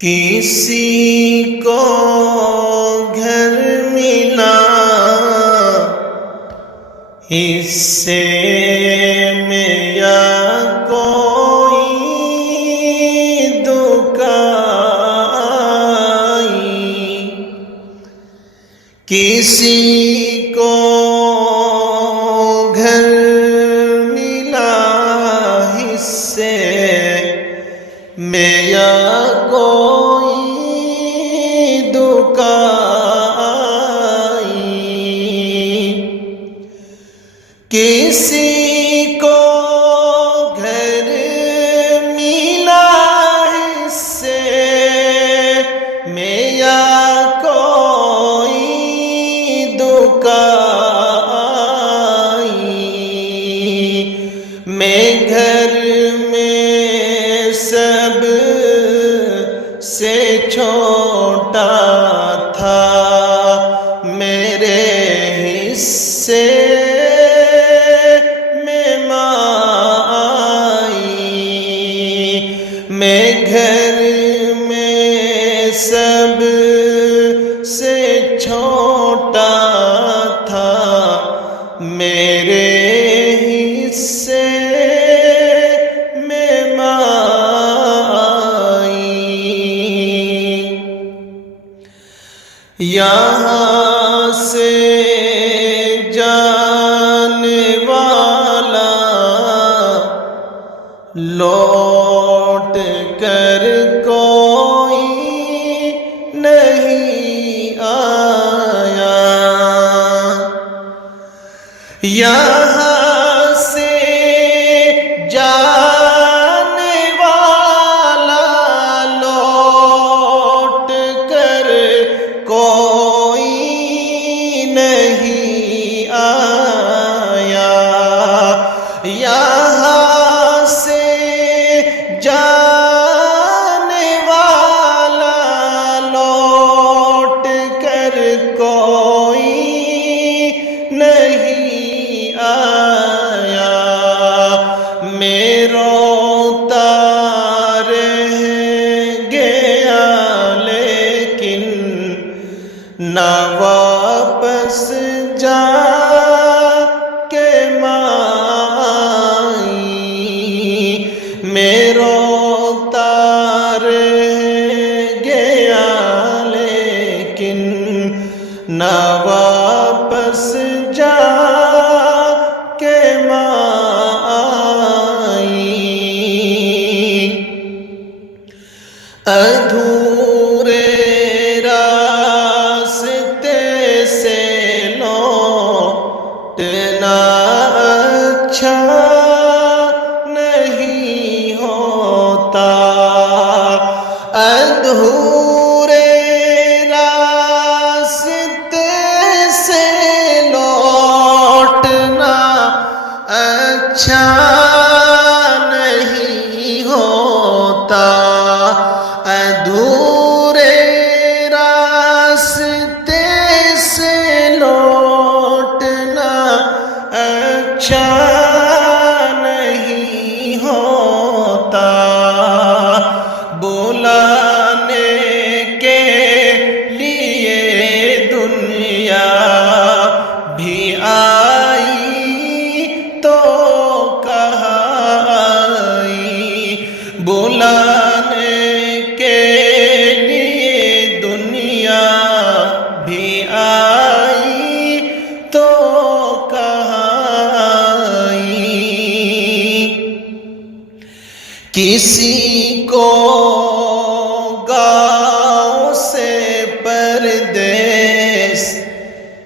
کسی کو گھر ملا حصے میں یا کوئی دکائی، کسی کو گھر ملا حصے میں یا کوئی دکائی، کسی کو گھر ملا حصے میں یا کوئی دکائی، میں گھر میں سب سے چھوٹا تھا، میرے حصے میں ماں آئی، میں گھر میں سب سے چھوٹا تھا، میرے حصے میں ماں آئی۔ یہاں سے جانے والا لوٹ کر کوئی نہیں آیا، یہاں سے جانے والا لوٹ کر کوئی نہیں آیا، یہاں سے جانے والا لوٹ کر کوئی نہیں آیا، میں روتا رہ گیا لیکن نہ واپس جا کے ماں آئی، میں روتا رہ گیا لیکن نہ واپس جا کے ماں آئی، ادھورے راستے سے لوٹنا اچھا نہیں ہوتا، ادھورے راستے سے لوٹنا اچھا نہیں ہوتا، ادھورے راستے سے لوٹنا اچھا نہیں ہوتا، بلانے کے لیے دنیا بھی آئی تو کہاں آئی، بلانے کے لیے دنیا بھی آئی تو کہاں آئی، کسی کو گاؤں سے پردیس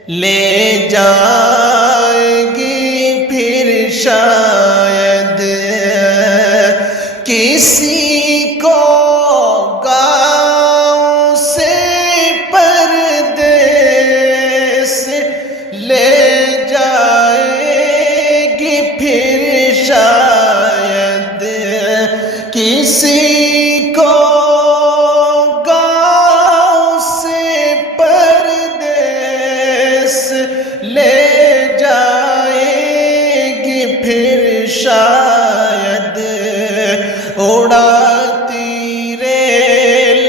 لے جائے گی پھر شاید، کسی کو گاؤں سے پردیس لے جائے گی پھر شاید، کسی کو گاؤں سے پردیس لے جائے گی پھر شاید، اڑاتی ریل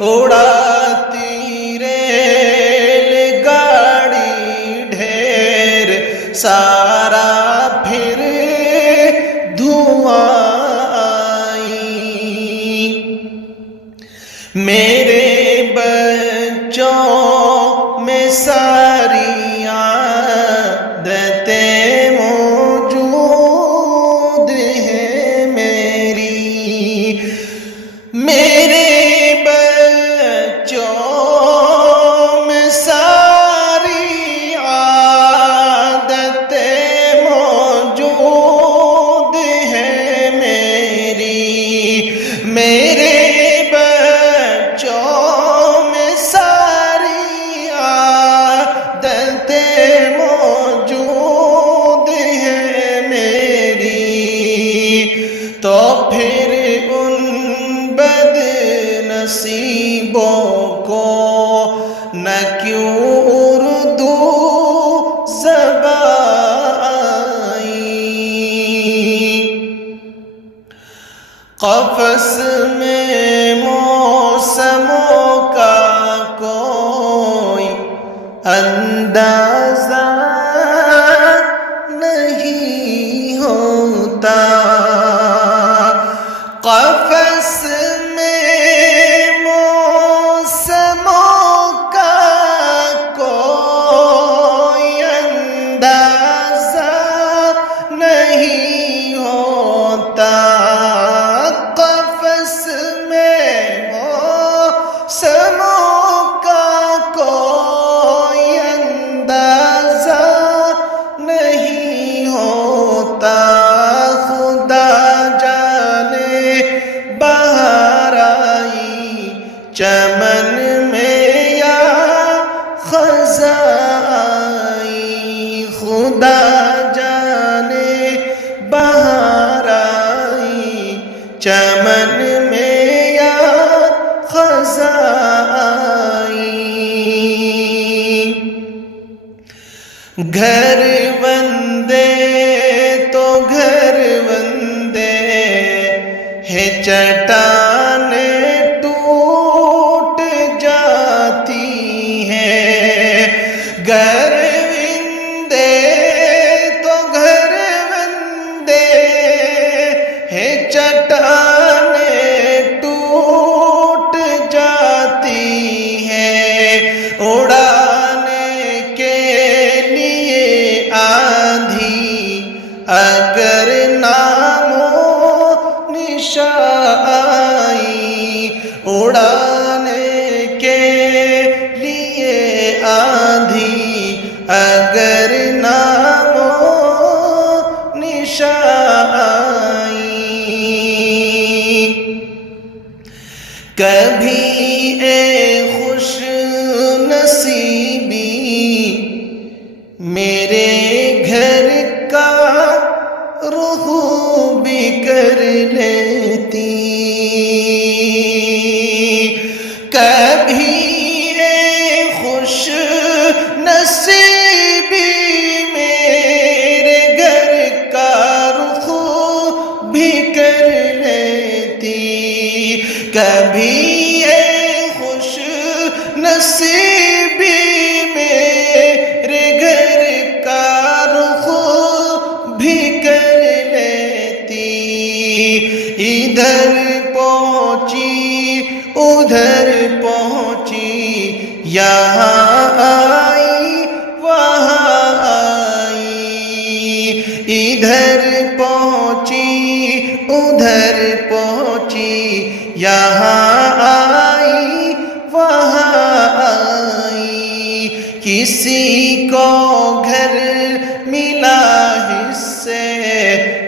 उड़ाती रेल गाड़ी ढेर सारा फिर धुआं आई। मेरे बच्चों में सारी आदतें मौजूद हैं मेरी। मेरे बच्चों में सारी आदतें मौजूद हैं मेरी। मेरे बच्चों में सारी आदतें मौजूद हैं मेरी। तो फिर उन बदनसीबों को न क्यों उर्दू ज़बान आई। क़फ़स में मौसमों का कोई अंदाज़ा नहीं होता। क़फ़स में मौसमों का कोई अंदाज़ा नहीं होता। क़फ़स में मौसमों का कोई अंदाज़ा नहीं होता। खुदा जाने बहार आई चमन में या ख़ज़ां आई। खुदा जाने बहार आई चमन में या ख़ज़ां आई। घर बंदे तो घर बंदे है चट्टाने टूट जाती हैं। घर बंदे तो घर बंदे है चट्टाने टूट जाती हैं। उड़ाने के लिए आंधी अगर नामो निशा आई। उड़ाने के लिए आंधी अगर नामो निशा आई। कभी ए खुश नसीबी मेरे घर का रुख भी कर लेती। कभी ए खुश नसीबी मेरे घर का रुख भी कर लेती। कभी ए खुश नसीबी मेरे घर का रुख भी कर लेती। इधर पहुंची उधर पहुंची यहाँ आई वहाँ आई। इधर पहुंची उधर पहुंची यहाँ आई वहाँ आई। किसी को घर मिला हिस्से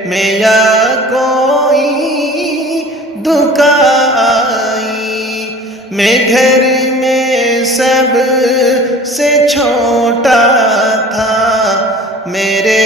में या कोई दुकान आई। मैं घर में सब से छोटा था। मेरे